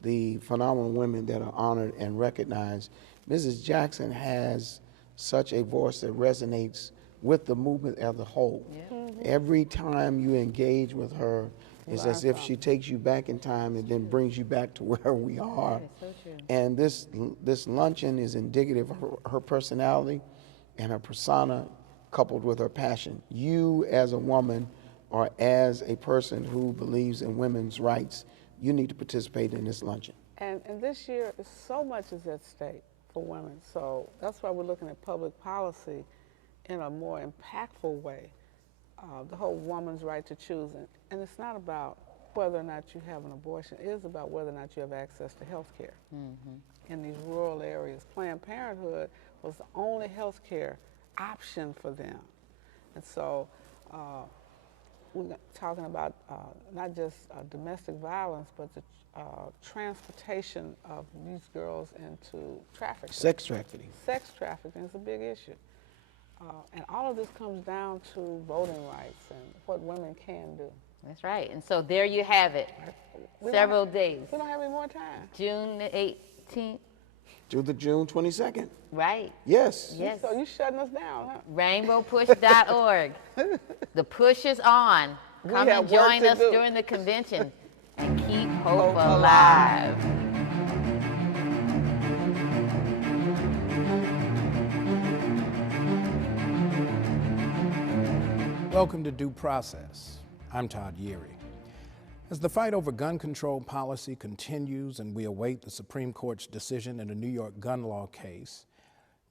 the phenomenal women that are honored and recognized. Mrs. Jackson has such a voice that resonates with the movement as a whole. Yeah. Mm-hmm. Every time you engage with her, it's as if she takes you back in time and then brings you back to where we are. That is so true. And this luncheon is indicative of her personality and her persona coupled with her passion. You as a woman or as a person who believes in women's rights, you need to participate in this luncheon. And this year, so much is at stake for women. So that's why we're looking at public policy in a more impactful way. The whole woman's right to choose. And it's not about whether or not you have an abortion. It is about whether or not you have access to health care. In these rural areas, Planned Parenthood was the only health care option for them. And so we're talking about not just domestic violence, but the transportation of these girls into trafficking. Sex trafficking. Sex trafficking is a big issue. And all of this comes down to voting rights and what women can do. That's right. And so there you have it. Several days. We don't have any more time. June the 18th. To the June 22nd. Right. Yes. Yes. So you shutting us down, huh? RainbowPush.org. The push is on. We Come have and work join to us do. during the convention and keep hope Hope alive. Welcome to Due Process. I'm Todd Yeary. As the fight over gun control policy continues and we await the Supreme Court's decision in a New York gun law case,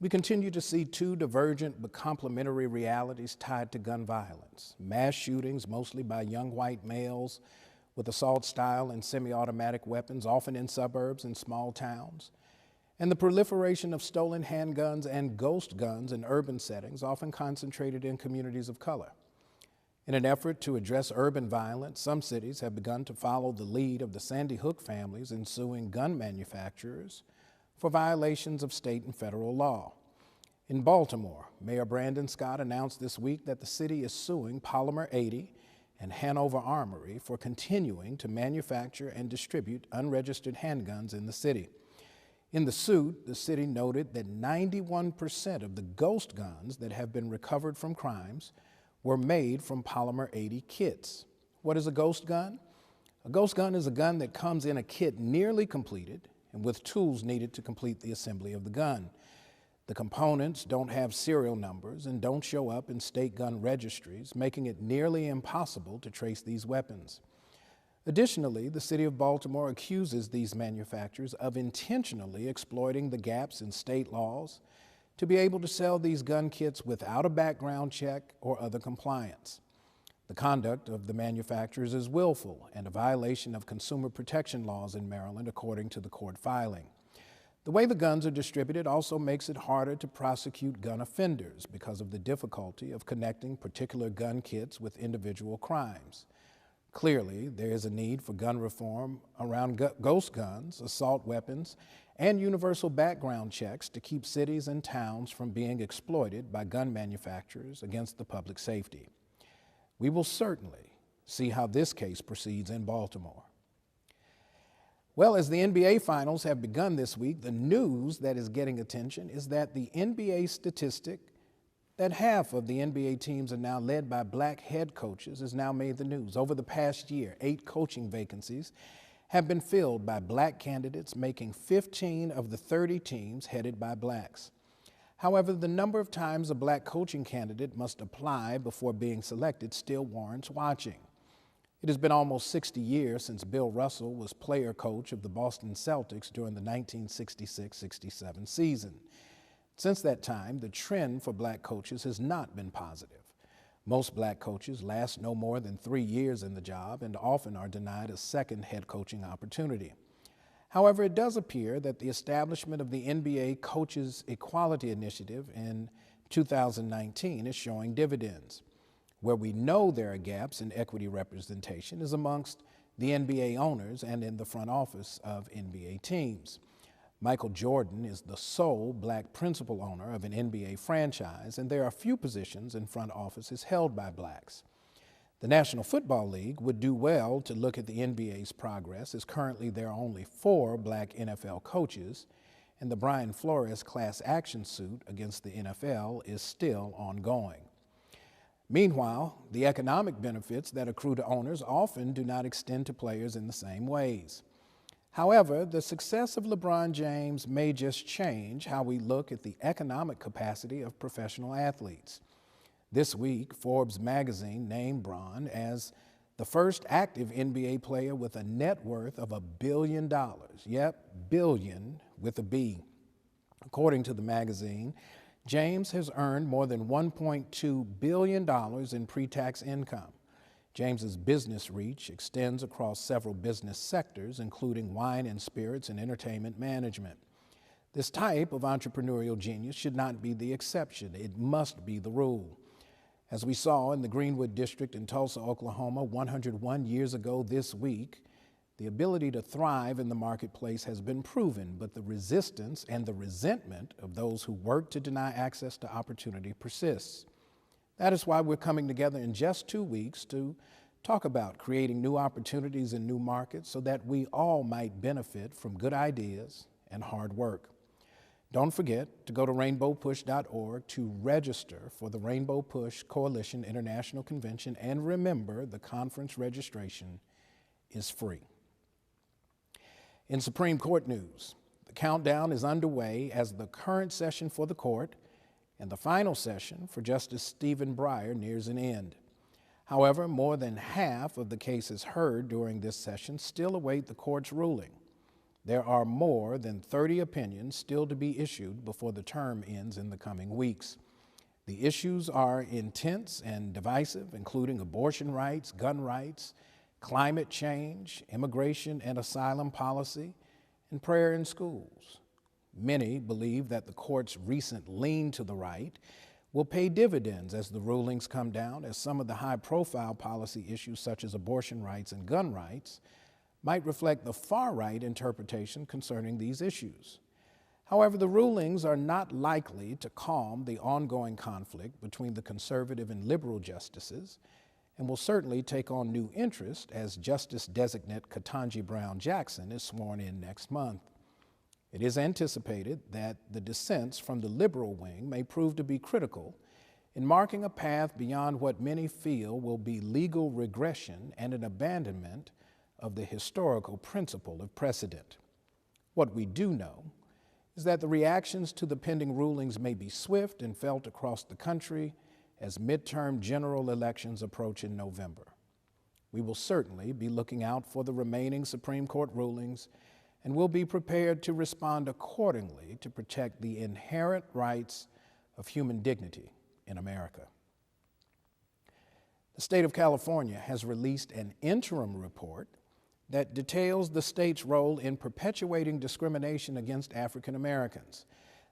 we continue to see two divergent but complementary realities tied to gun violence. Mass shootings, mostly by young white males with assault-style and semi-automatic weapons, often in suburbs and small towns, and the proliferation of stolen handguns and ghost guns in urban settings, often concentrated in communities of color. In an effort to address urban violence, some cities have begun to follow the lead of the Sandy Hook families in suing gun manufacturers for violations of state and federal law. In Baltimore, Mayor Brandon Scott announced this week that the city is suing Polymer 80 and Hanover Armory for continuing to manufacture and distribute unregistered handguns in the city. In the suit, the city noted that 91% of the ghost guns that have been recovered from crimes were made from Polymer 80 kits. What is a ghost gun? A ghost gun is a gun that comes in a kit nearly completed and with tools needed to complete the assembly of the gun. The components don't have serial numbers and don't show up in state gun registries, making it nearly impossible to trace these weapons. Additionally, the city of Baltimore accuses these manufacturers of intentionally exploiting the gaps in state laws to be able to sell these gun kits without a background check or other compliance. The conduct of the manufacturers is willful and a violation of consumer protection laws in Maryland, according to the court filing. The way the guns are distributed also makes it harder to prosecute gun offenders because of the difficulty of connecting particular gun kits with individual crimes. Clearly, there is a need for gun reform around ghost guns, assault weapons, and universal background checks to keep cities and towns from being exploited by gun manufacturers against the public safety. We will certainly see how this case proceeds in Baltimore. Well, as the NBA Finals have begun this week, the news that is getting attention is that the NBA statistic that half of the NBA teams are now led by black head coaches has now made the news. Over the past year, 8 coaching vacancies have been filled by black candidates, making 15 of the 30 teams headed by blacks. However, the number of times a black coaching candidate must apply before being selected still warrants watching. It has been almost 60 years since Bill Russell was player coach of the Boston Celtics during the 1966-67 season. Since that time, the trend for black coaches has not been positive. Most black coaches last no more than 3 years in the job and often are denied a second head coaching opportunity. However, it does appear that the establishment of the NBA Coaches Equality Initiative in 2019 is showing dividends. Where we know there are gaps in equity representation is amongst the NBA owners and in the front office of NBA teams. Michael Jordan is the sole black principal owner of an NBA franchise, and there are few positions in front offices held by blacks. The National Football League would do well to look at the NBA's progress, as currently there are only 4 black NFL coaches, and the Brian Flores class action suit against the NFL is still ongoing. Meanwhile, the economic benefits that accrue to owners often do not extend to players in the same ways. However, the success of LeBron James may just change how we look at the economic capacity of professional athletes. This week, Forbes magazine named Bron as the first active NBA player with a net worth of $1 billion. Yep, billion with a B. According to the magazine, James has earned more than $1.2 billion in pre-tax income. James's business reach extends across several business sectors, including wine and spirits and entertainment management. This type of entrepreneurial genius should not be the exception. It must be the rule. As we saw in the Greenwood District in Tulsa, Oklahoma, 101 years ago this week, the ability to thrive in the marketplace has been proven, but the resistance and the resentment of those who work to deny access to opportunity persists. That is why we're coming together in just 2 weeks to talk about creating new opportunities in new markets so that we all might benefit from good ideas and hard work. Don't forget to go to rainbowpush.org to register for the Rainbow Push Coalition International Convention, and remember, the conference registration is free. In Supreme Court news, the countdown is underway as the current session for the court and the final session for Justice Stephen Breyer nears an end. However, more than half of the cases heard during this session still await the court's ruling. There are more than 30 opinions still to be issued before the term ends in the coming weeks. The issues are intense and divisive, including abortion rights, gun rights, climate change, immigration and asylum policy, and prayer in schools. Many believe that the court's recent lean to the right will pay dividends as the rulings come down, as some of the high-profile policy issues such as abortion rights and gun rights might reflect the far-right interpretation concerning these issues. However, the rulings are not likely to calm the ongoing conflict between the conservative and liberal justices, and will certainly take on new interest as Justice-designate Ketanji Brown Jackson is sworn in next month. It is anticipated that the dissents from the liberal wing may prove to be critical in marking a path beyond what many feel will be legal regression and an abandonment of the historical principle of precedent. What we do know is that the reactions to the pending rulings may be swift and felt across the country as midterm general elections approach in November. We will certainly be looking out for the remaining Supreme Court rulings and will be prepared to respond accordingly to protect the inherent rights of human dignity in America. The state of California has released an interim report that details the state's role in perpetuating discrimination against African Americans.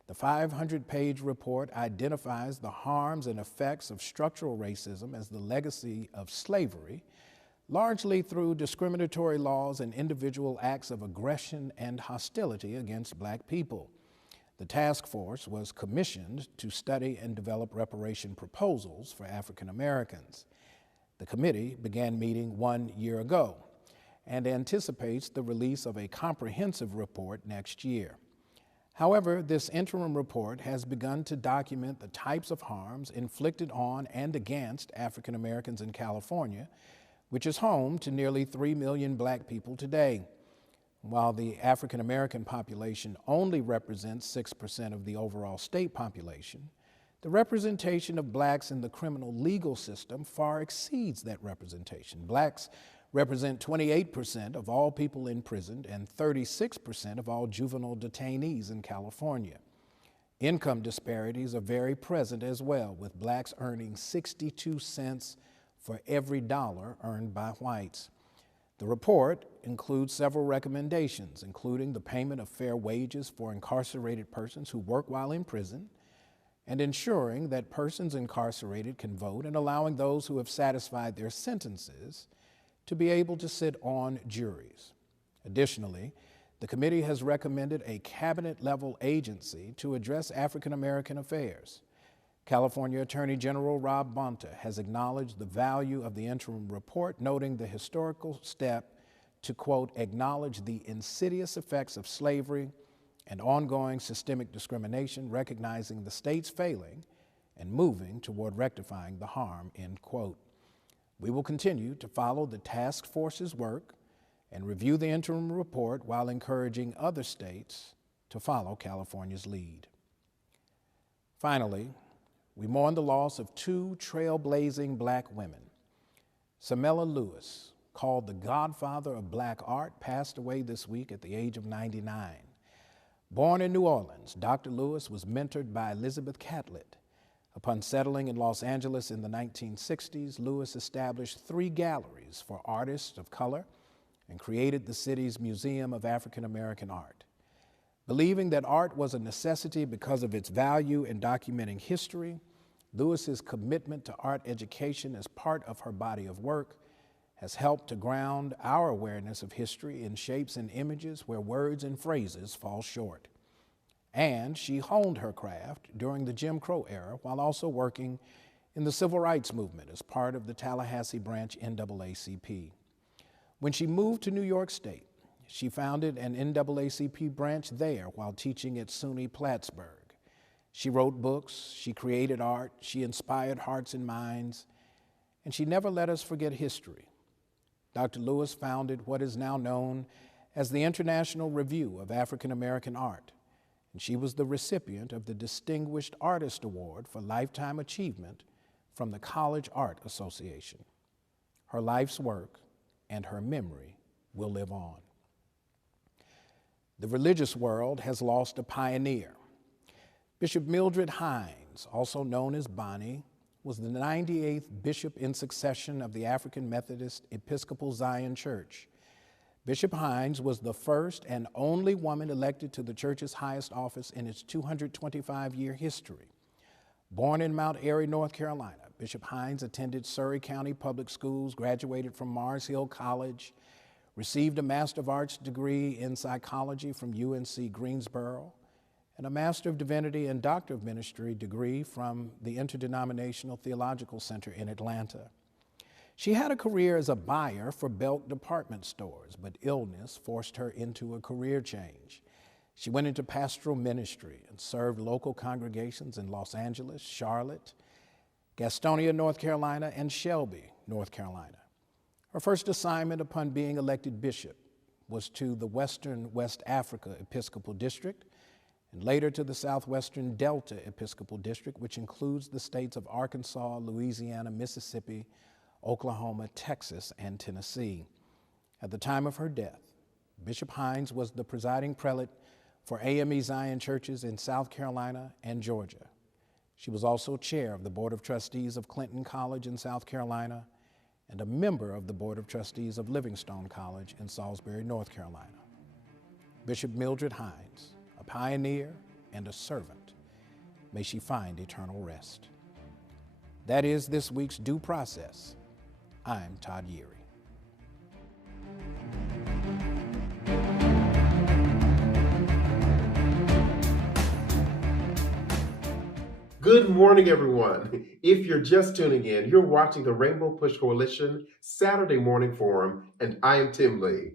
The 500-page report identifies the harms and effects of structural racism as the legacy of slavery, largely through discriminatory laws and individual acts of aggression and hostility against Black people. The task force was commissioned to study and develop reparation proposals for African Americans. The committee began meeting 1 year ago and anticipates the release of a comprehensive report next year. However, this interim report has begun to document the types of harms inflicted on and against African Americans in California, which is home to nearly 3 million Black people today. While the African American population only represents 6% of the overall state population, the representation of Blacks in the criminal legal system far exceeds that representation. Blacks represent 28% of all people imprisoned and 36% of all juvenile detainees in California. Income disparities are very present as well, with Blacks earning 62 cents for every dollar earned by whites. The report includes several recommendations, including the payment of fair wages for incarcerated persons who work while in prison, and ensuring that persons incarcerated can vote, and allowing those who have satisfied their sentences to be able to sit on juries. Additionally, the committee has recommended a cabinet-level agency to address African American affairs. California Attorney General Rob Bonta has acknowledged the value of the interim report, noting the historical step to, quote, acknowledge the insidious effects of slavery and ongoing systemic discrimination, recognizing the state's failing and moving toward rectifying the harm, end quote. We will continue to follow the task force's work and review the interim report while encouraging other states to follow California's lead. Finally, we mourn the loss of two trailblazing Black women. Samela Lewis, called the godfather of Black art, passed away this week at the age of 99. Born in New Orleans, Dr. Lewis was mentored by Elizabeth Catlett. Upon settling in Los Angeles in the 1960s, Lewis established 3 galleries for artists of color and created the city's Museum of African American Art. Believing that art was a necessity because of its value in documenting history, Lewis's commitment to art education as part of her body of work has helped to ground our awareness of history in shapes and images where words and phrases fall short. And she honed her craft during the Jim Crow era while also working in the civil rights movement as part of the Tallahassee branch NAACP. When she moved to New York State, she founded an NAACP branch there while teaching at SUNY Plattsburgh. She wrote books, she created art, she inspired hearts and minds, and she never let us forget history. Dr. Lewis founded what is now known as the International Review of African American Art, and she was the recipient of the Distinguished Artist Award for Lifetime Achievement from the College Art Association. Her life's work and her memory will live on. The religious world has lost a pioneer. Bishop Mildred Hines, also known as Bonnie, was the 98th bishop in succession of the African Methodist Episcopal Zion Church. Bishop Hines was the first and only woman elected to the church's highest office in its 225-year history. Born in Mount Airy, North Carolina, Bishop Hines attended Surry County Public Schools, graduated from Mars Hill College, received a Master of Arts degree in psychology from UNC Greensboro, and a Master of Divinity and Doctor of Ministry degree from the Interdenominational Theological Center in Atlanta. She had a career as a buyer for Belk department stores, but illness forced her into a career change. She went into pastoral ministry and served local congregations in Los Angeles, Charlotte, Gastonia, North Carolina, and Shelby, North Carolina. Her first assignment upon being elected bishop was to the Western West Africa Episcopal District, and later to the Southwestern Delta Episcopal District, which includes the states of Arkansas, Louisiana, Mississippi, Oklahoma, Texas, and Tennessee. At the time of her death, Bishop Hines was the presiding prelate for AME Zion churches in South Carolina and Georgia. She was also chair of the Board of Trustees of Clinton College in South Carolina and a member of the Board of Trustees of Livingstone College in Salisbury, North Carolina. Bishop Mildred Hines, a pioneer and a servant, may she find eternal rest. That is this week's Due Process. I'm Todd Yeary. Good morning, everyone. If you're just tuning in, you're watching the Rainbow Push Coalition Saturday Morning Forum, and I am Tim Lee.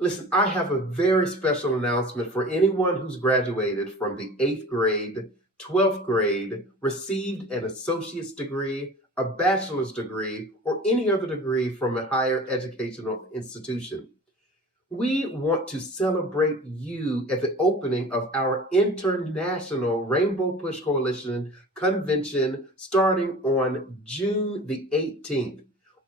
Listen, I have a very special announcement for anyone who's graduated from the 8th grade, 12th grade, received an associate's degree, a bachelor's degree, or any other degree from a higher educational institution. We want to celebrate you at the opening of our International Rainbow Push Coalition Convention starting on June the 18th.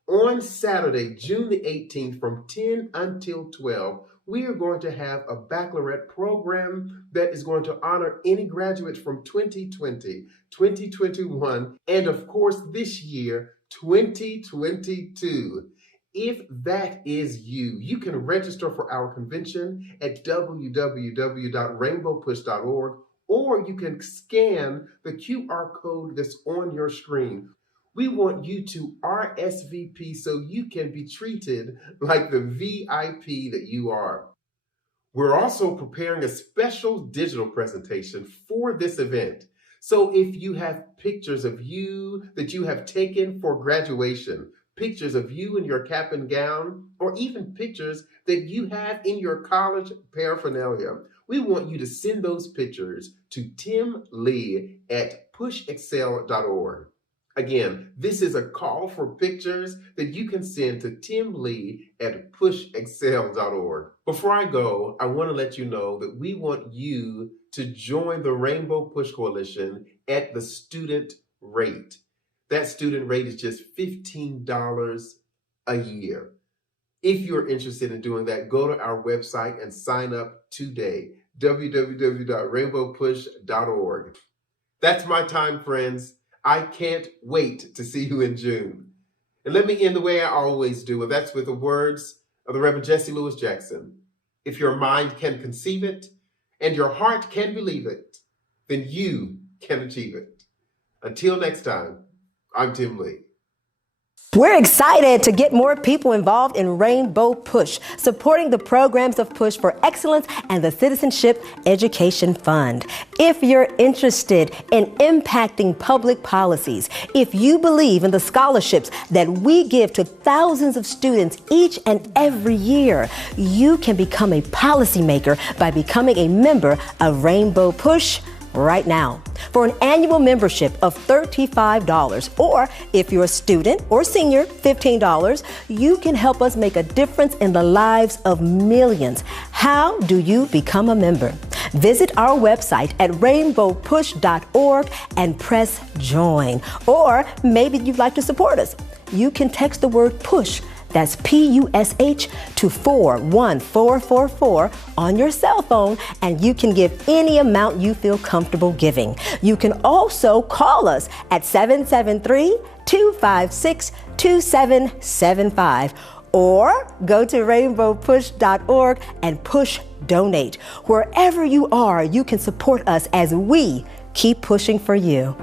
On Saturday, June the 18th, from 10 until 12, we are going to have a baccalaureate program that is going to honor any graduates from 2020, 2021, and of course this year, 2022. If that is you, you can register for our convention at www.rainbowpush.org, or you can scan the QR code that's on your screen. We want you to RSVP so you can be treated like the VIP that you are. We're also preparing a special digital presentation for this event. So if you have pictures of you that you have taken for graduation, pictures of you in your cap and gown, or even pictures that you have in your college paraphernalia, we want you to send those pictures to Tim Lee at pushexcel.org. Again, this is a call for pictures that you can send to Tim Lee at pushexcel.org. Before I go, I want to let you know that we want you to join the Rainbow Push Coalition at the student rate. That student rate is just $15 a year. If you're interested in doing that, go to our website and sign up today, www.rainbowpush.org. That's my time, friends. I can't wait to see you in June. And let me end the way I always do, and that's with the words of the Reverend Jesse Lewis Jackson. If your mind can conceive it and your heart can believe it, then you can achieve it. Until next time, I'm Tim Lee. We're excited to get more people involved in Rainbow Push, supporting the programs of Push for Excellence and the Citizenship Education Fund. If you're interested in impacting public policies, if you believe in the scholarships that we give to thousands of students each and every year, you can become a policymaker by becoming a member of Rainbow Push right now. For an annual membership of $35, or if you're a student or senior, $15, you can help us make a difference in the lives of millions. How do you become a member? Visit our website at rainbowpush.org and press join. Or maybe you'd like to support us. You can text the word PUSH, that's PUSH, to 41444 on your cell phone, and you can give any amount you feel comfortable giving. You can also call us at 773-256-2775, or go to rainbowpush.org and push donate. Wherever you are, you can support us as we keep pushing for you.